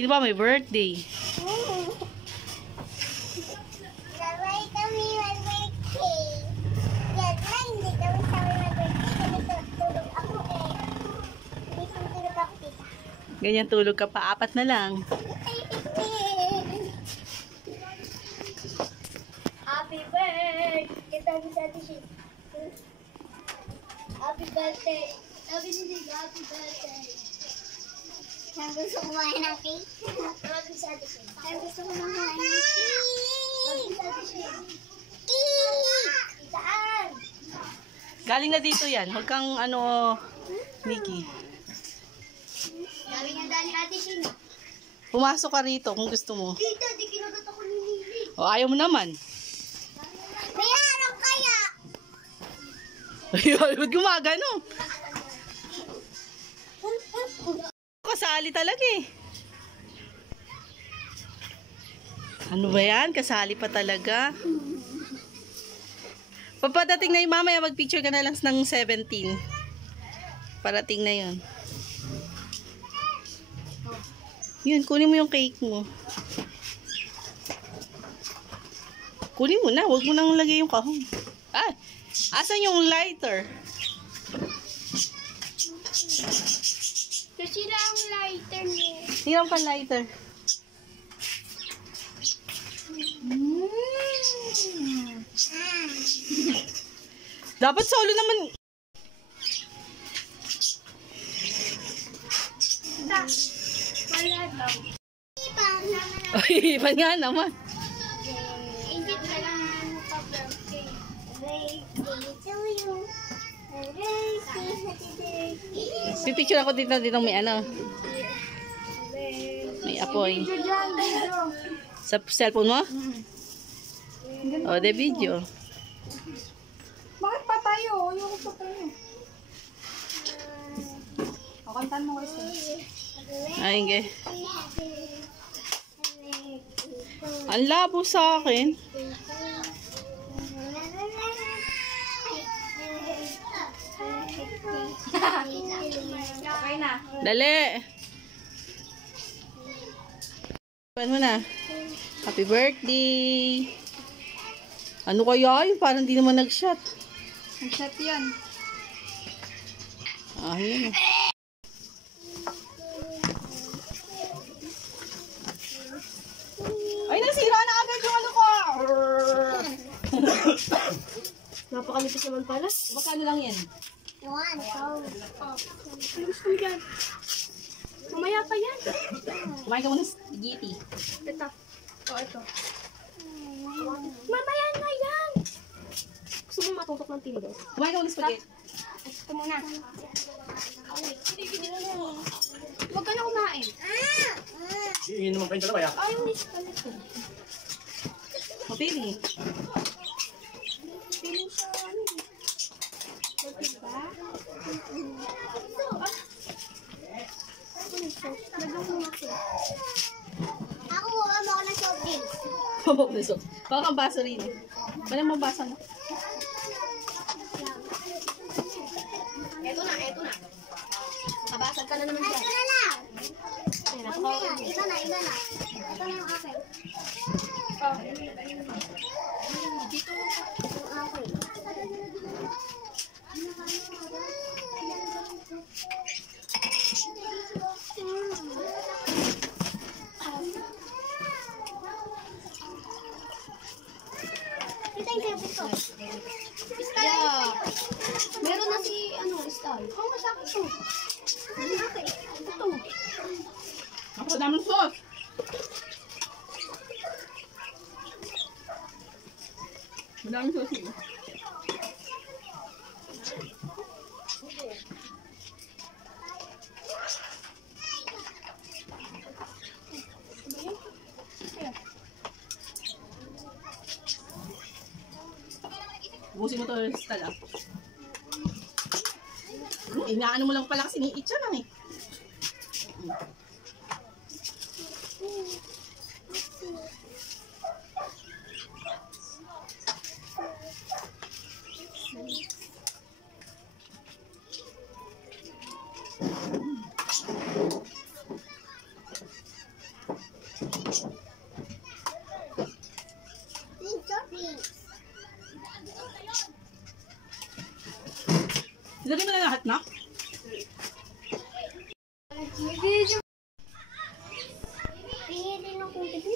Sino ba may birthday? Sabay kami mag-birthday. Yan na, hindi kami sabay mag-birthday. Kasi tulog ako eh. Hindi tulog ako tita. Ganyan tulog ka pa. 4 na lang. Happy birthday! Kita mo sa atin siya. Happy birthday! Happy birthday! Saan gusto kumain ng cake? Happy sa atin siya. Saan gusto kumain ng cake? Happy sa atin siya. Cake! Saan? Galing na dito yan. Huwag kang Nikki. Galing ang dali atin siya. Pumasok ka rito kung gusto mo. Tita, di kinagat ako ni Lili. O, ayaw mo naman. May harap kaya! Ayun, ba't gumagano? Kasali talaga eh. Ano ba yan? Kasali pa talaga. Papadating na yung mamaya, mag-picture ka na lang ng 17. Parating na yun. Yun, kunin mo yung cake mo. Kunin mo na, huwag mo nang lagay yung kahon. Ah, asan yung lighter? Kasi lang ang lighter niya. Hiram ka lighter. Dapat solo naman. Wala daw. Ay, iba nga naman. Hindi ka lang pa-birthday. Birthday to you. Birthday. Pipicture ako dito may may apoy. Sa cellphone mo? O, de video. Bakit pa tayo? Ayoko pa tayo. O, kantaan mo kasi. Ay, hindi. Ang labo sa akin. Okay na. Dali. Paano na? Happy birthday. Ano kaya yun? Parang di naman nag-shot. Nag-shot yan. Ah, yun. Ay, nasira na agad yung ano ko. Napakalipis naman pala. Magkano lang yan? One, two. Ano gusto mo dyan? Mamaya pa yan. Kumain ka muna ng spaghetti. Ito. O, ito. Mamaya na yan. Gusto mo matutok ng tindo? Kumain ka muna ng spaghetti. Ito muna. Huwag ka na kumain. Iinom naman kayong dalawa, ya? Ayaw ni Scarlett ko. Mapili. Feeling siya ano eh. Diba? Ako, wala mo ako ng soft drinks. Mabubuso. Baka kang baso rin. Wala mo basa na. Eto na, eto na. Kabasag ka na naman Ito dyan. na lang. Ay, Ano na yan? Iba na, iba na. Ito na yung akin. Dito. Yung akin. Ito yung service ko. Yeah. Meron na si, style. Oo, sa akin to. Ano yung akin? Ito. Ako naman sauce. Madaming sauce yun. Busin mo to sa tala. Inaano mo lang pala kasi ni Itcha lang eh. Ilagay mo na lahat na. Tingin din akong gabi.